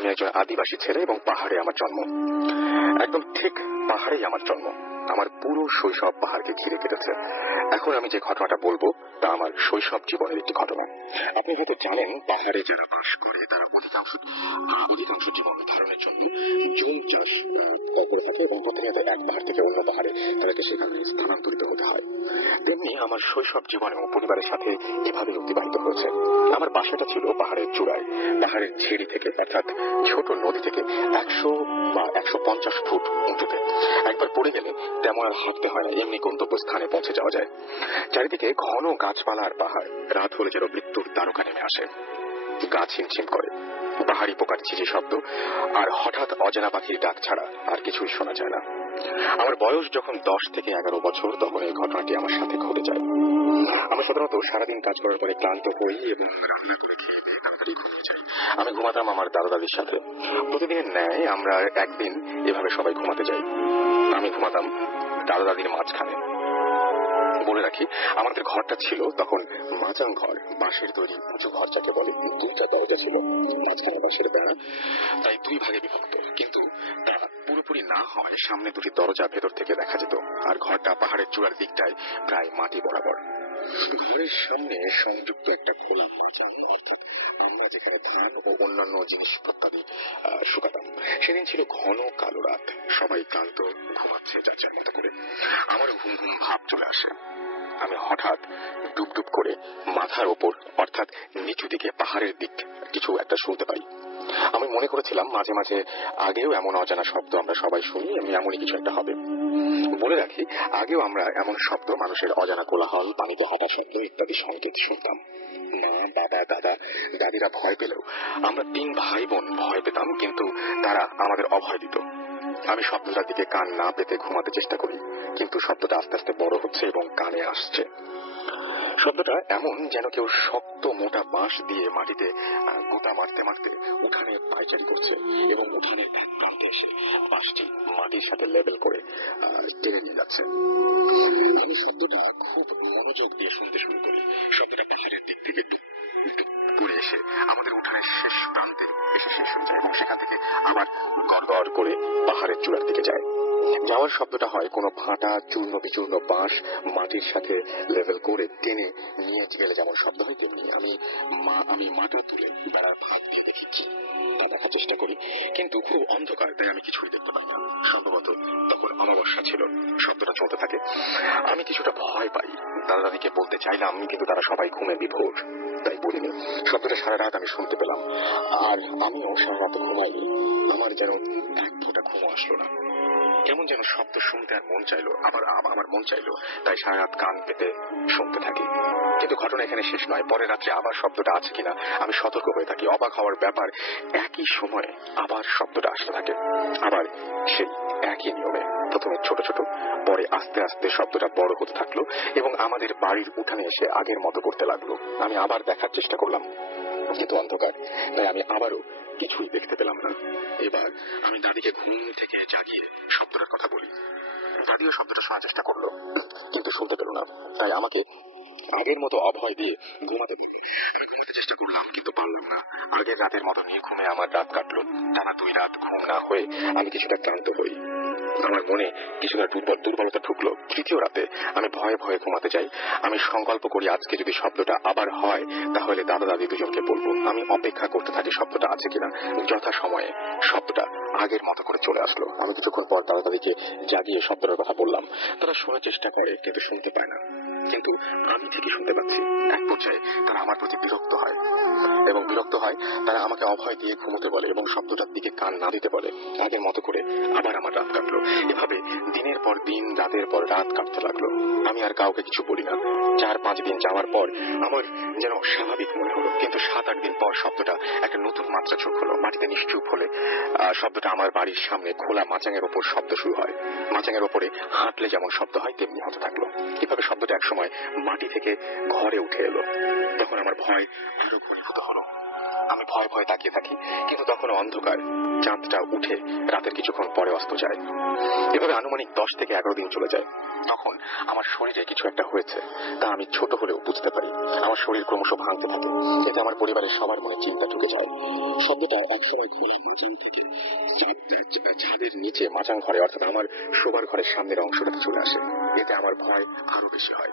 আমি একজন আদিবাসী ছেলে এবং পাহাড়ে আমার জন্ম। একদম ঠিক পাহাড়েই আমার জন্ম। আমার পুরো শৈশব পাহাড়কে ঘিরে কেটেছে। এখন আমি যে ঘটনাটা বলবো তা আমার শৈশব জীবনের একটি ঘটনা। আপনি হয়তো জানেন, পাহাড়ে যারা বাস করে তারা অধিকাংশ জীবন ধারণের জন্য জুম চাষ করে থাকে এবং প্রতিনিয়ত এক পাহাড় থেকে অন্য পাহাড়ে তাদেরকে সেখানে স্থানান্তরিত হতে হয়। তেমনি আমার শৈশব জীবনেও পরিবারের সাথে এভাবে অতিবাহিত হয়েছে। আমার বাসাটা ছিল পাহাড়ের চূড়ায়, পাহাড়ের ঝিরি থেকে অর্থাৎ ছোট নদী থেকে 100 বা 150 ফুট উঁচুতে। একবার পড়ে গেলে তেমন আর হাঁটতে হয় না, এমনি গন্তব্যস্থানে পৌঁছে যাওয়া যায়। চারিদিকে ঘন গাছপালা আর পাহাড়। রাত হলে যেন মৃত্যুর তারকা নেমে আসে। গাছ হিমশিম করে, পাহাড়ি পোকার ঝিঝি শব্দ আর হঠাৎ অজানা পাখির ডাক ছাড়া আর কিছুই শোনা যায় না। আমার বয়স যখন 10 থেকে 11 বছর, তখন এই ঘটনাটি আমার সাথে ঘটে যায়। আমি সাধারণত সারাদিন কাজ করার পরে ক্লান্ত হই এবং রান্না করে খেয়ে দিয়ে তাড়াতাড়ি ঘুমিয়ে যাই। আমি ঘুমাতাম আমার দাদা দাদির সাথে। প্রতিদিনের ন্যায় আমরা একদিন এভাবে সবাই ঘুমাতে যাই। আমি ঘুমাতাম দাদা দাদির মাঝখানে। বলে রাখি, আমাদের ঘরটা ছিল তখন মাচাং ঘর, বাঁশের তৈরি উঁচু ঘর যাকে বলে। 2টা দরজা ছিল, মাঝখানে বাঁশের বেড়া, তাই 2 ভাগে বিভক্ত। কিন্তু তা পুরোপুরি না হয় সামনে 2টি দরজা ভেতর থেকে দেখা যেত। আর ঘরটা পাহাড়ের চূড়ার দিকটায় প্রায় মাটি বরাবর। ঘরের সামনে সংযুক্ত একটা খোলা মাচাং, অর্থাৎ আমরা যেখানে ধান ও অন্যান্য জিনিসপত্রাদি শুকাতাম। সেদিন ছিল ঘন কালো রাত, সবাই ক্লান্ত, ঘুমাচ্ছে যার যার মতো করে। আমারও ঘুম ঘুম ভাব চলে আসে। আমি হঠাৎ ডুবডুব করে মাথার ওপর অর্থাৎ নিচু দিকে পাহাড়ের দিক কিছু একটা শুনতে পাই। আমি মনে করেছিলাম মাঝে মাঝে আগেও এমন অজানা শব্দ আমরা সবাই শুনি, এমনই কিছু একটা হবে। বলে রাখি, আগেও আমরা এমন শব্দ, মানুষের অজানা কোলাহল, পানিতে হাঁটা শব্দ ইত্যাদি সংকেত শুনতাম। মা, বাবা, দাদা, দাদিরা ভয় পেলেও আমরা 3 ভাই বোন ভয় পেতাম, কিন্তু তারা আমাদের অভয় দিত। আমি শব্দটার দিকে কান না পেতে ঘুমাতে চেষ্টা করি, কিন্তু শব্দটা আস্তে আস্তে বড় হচ্ছে এবং কানে আসছে। শব্দটা এমন যেন কেউ শক্ত মোটা বাঁশ দিয়ে মাটিতে গোতা মারতে মারতে উঠানে পায়চারি করছে এবং উঠানের এক প্রান্তে এসে বাঁশটি মাটির সাথে লেবেল করে টেনে নিয়ে যাচ্ছে। আমি শব্দটা খুব মনোযোগ দিয়ে শুনতে শুরু করি। শব্দটা পাহাড়ের দিক থেকে করে এসে আমাদের উঠানের শেষ প্রান্তে এসে শেষ হয়ে যায় এবং সেখান থেকে আবার গড়গড় করে পাহাড়ের চূড়ার দিকে যায়। যাওয়ার শব্দটা হয় কোনো ফাটা চূর্ণ বিচূর্ণ বাঁশ মাটির সাথে লেভেল করে টেনে নিয়ে গেলে যেমন শব্দ হয়, তেমনি আমি মাটি তুলে বেড়ার ফাঁক দিয়ে দেখি কি তা দেখার চেষ্টা করি, কিন্তু খুব অন্ধকার, তাই আমি কিছুই দেখতে পাই না। সম্ভবত তখন অমাবস্যা ছিল। শব্দটা চলতে থাকে। আমি কিছুটা ভয় পাই। দাদা দাদিকে বলতে চাইলাম, কিন্তু তারা সবাই ঘুমে বিভোর, তাই বলিনি। শব্দটা সারা রাত আমি শুনতে পেলাম, আর আমিও সারা রাত ঘুমাইনি। আমার যেন এক ফোঁটা ঘুমও আসলো না। কেমন যেন শব্দ শুনতে আর মন চাইলো, আবার আমার মন চাইলো, তাই সারা রাত কান পেতে শুনতে থাকি। কিন্তু ঘটনা এখানে শেষ নয়। পরের রাত্রে আবার শব্দটা আছে কিনা আমি সতর্ক হয়ে থাকি। অবাক হওয়ার ব্যাপার, একই সময়ে আবার শব্দটা আসতে থাকে, আবার সেই একই নিয়মে। প্রথমে ছোট ছোট, পরে আস্তে আস্তে শব্দটা বড় হতে থাকলো এবং আমাদের বাড়ির উঠানে এসে আগের মতো করতে লাগলো। আমি আবার দেখার চেষ্টা করলাম, কিন্তু অন্ধকার, তাই আমি আবারও কিছুই দেখতে পেলাম না। এবার আমি দাদিকে ঘুম থেকে জাগিয়ে শব্দটার কথা বলি। দাদিও শব্দটা শোনার চেষ্টা করলো, কিন্তু শুনতে পেল না, তাই আমাকে আগের মতো অভয় দিয়ে ঘুমাতে দিল। আমি ঘুমাতে চেষ্টা করলাম, কিন্তু পারলাম না। আগের রাতের মতো নির্ঘুমে আমার রাত কাটলো। টানা 2 রাত ঘুম না হয়ে আমি কিছুটা ক্লান্ত হই। আমার মনে কিছুটা দুর্বলতা ঢুকলো। 3য় রাতে আমি ভয়ে ভয়ে ঘুমাতে যাই। আমি সংকল্প করি, আজকে যদি শব্দটা আবার হয় তাহলে দাদা দাদি দুজনকে বলবো। আমি অপেক্ষা করতে থাকি শব্দটা আছে কিনা। যথা সময়ে শব্দটা আগের মতো করে চলে আসলো। আমি কিছুক্ষণ পর দাদা দাদিকে জাগিয়ে শব্দটার কথা বললাম। তারা শোনার চেষ্টা করে, কিন্তু শুনতে পায় না। কিন্তু আমি ঠিকই শুনতে পাচ্ছি। এক পর্যায়ে তারা আমার প্রতি বিরক্ত হয় এবং তারা আমাকে অভয় দিয়ে ঘুমোতে বলে এবং শব্দটার দিকে কান না দিতে বলে। আগের মতো করে আবার আমার রাত কাটলো। এভাবে দিনের পর দিন, রাতের পর রাত কাটতে লাগলো। আমি আর কাউকে কিছু বলি না। 4-5 দিন যাওয়ার পর আমার যেন স্বাভাবিক মনে হলো, কিন্তু 7-8 দিন পর শব্দটা একটা নতুন মাত্রা যোগ হলো। মাটিতে নিশ্চুপ হলে শব্দটা আমার বাড়ির সামনে খোলা মাচাঙের ওপর শব্দ শুরু হয়। মাচাঙের ওপরে হাঁটলে যেমন শব্দ হয় তেমনি হতে থাকলো। এভাবে শব্দটা একসময় মাটি থেকে ঘরে উঠে এলো। তখন আমার ভয় আরো ঘনীভূত হলো। আমি ভয়ে ভয়ে তাকিয়ে থাকি, কিন্তু তখনও অন্ধকার। চাঁদটা উঠে রাতের কিছুক্ষণ পরে অস্ত যায়। এভাবে আনুমানিক 10 থেকে 11 দিন চলে যায়। তখন আমার শরীরে কিছু একটা হয়েছে, তা আমি ছোট হলেও বুঝতে পারি। আমার শরীর ক্রমশ ভাঙতে থাকে। এতে আমার পরিবারের সবার মনে চিন্তা ঢুকে যায়। শব্দটা একসময় খোলা মাচাং থেকে ছাদের নিচে মাচাং ঘরে, অর্থাৎ আমার শোবার ঘরের সামনের অংশটাতে চলে আসে। এতে আমার ভয় আরো বেশি হয়।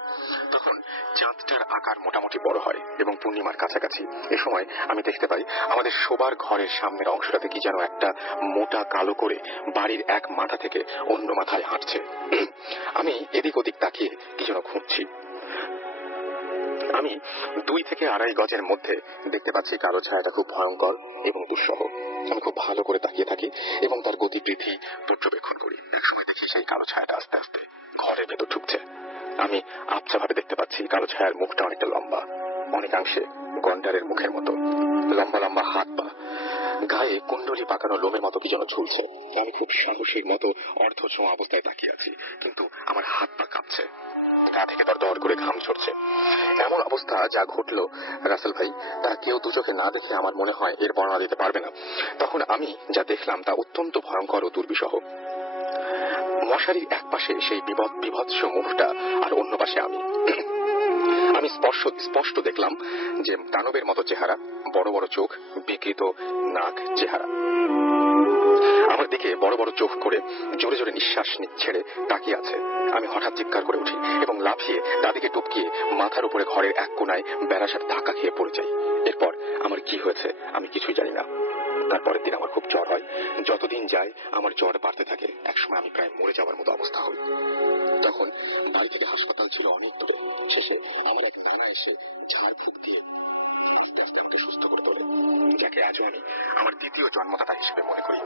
তখন চাঁদটার আকার মোটামুটি বড় হয় এবং পূর্ণিমার কাছাকাছি। এ সময় আমি দেখতে পাই আমাদের শোবার ঘরের সামনের অংশটাতে কি যেন একটা মোটা কালো করে বাড়ির এক মাথা থেকে অন্য মাথায় হাঁটছে। আমি এদিক ওদিক তাকিয়ে কি যেন খুঁজছি। আমি 2 থেকে 2.5 গজের মধ্যে দেখতে পাচ্ছি কালো ছায়াটা খুব ভয়ঙ্কর এবং দুঃসহ। আমি খুব ভালো করে তাকিয়ে থাকি এবং তার গতিবৃদ্ধি পর্যবেক্ষণ করি। একসময় দেখি সেই কালো ছায়াটা আস্তে আস্তে ঘরের ভেতর ঢুকছে। আমি আবছা ভাবে দেখতে পাচ্ছি কালো ছায়ার মুখটা অনেকটা লম্বা, অনেকাংশে গন্ডারের মুখের মতো। লম্বা লম্বা হাত পা, গায়ে কুণ্ডলি পাকানো লোমের মতো কি যেন ঝুলছে। আমি খুব সাহসীর মতো অর্ধ ছোঁয়া অবস্থায় তাকিয়ে আছি, কিন্তু আমার হাত পা কাঁপছে, গা থেকে দর করে ঘাম ঝরছে। এমন অবস্থা যা ঘটলো রাসেল ভাই, তা কেউ দু চোখে না দেখে আমার মনে হয় এর বর্ণনা দিতে পারবে না। তখন আমি যা দেখলাম তা অত্যন্ত ভয়ঙ্কর ও দুর্বিষহ। মশারির এক পাশে সেই বিভৎস মুখটা, আর অন্য পাশে আমি। আমি স্পষ্ট দেখলাম যে দানবের মতো চেহারা, বড় বড় চোখ, বিকৃত নাক চেহারা। আমার দিকে বড় বড় চোখ করে জোরে জোরে নিঃশ্বাস ছেড়ে তাকিয়ে আছে। আমি হঠাৎ চিৎকার করে উঠি এবং লাফিয়ে দাদিকে টপকিয়ে মাথার উপরে ঘরের এক কোনায় বেড়াসার ধাক্কা খেয়ে পড়ে যাই। এরপর আমার কি হয়েছে আমি কিছুই জানি না। তারপরের দিন আমার খুব জ্বর হয়। যতদিন যায় আমার জ্বর বাড়তে থাকে। একসময় আমি প্রায় মরে যাওয়ার মতো অবস্থা হই। তখন বাড়ি থেকে হাসপাতাল ছিল অনেক দূরে। শেষে আমার এক নানা এসে ঝাড়ফুঁক দিয়ে আস্তে আস্তে আমাকে সুস্থ করে তোলে, যাকে আজও আমি আমার দ্বিতীয় জন্মদাতা হিসেবে মনে করি।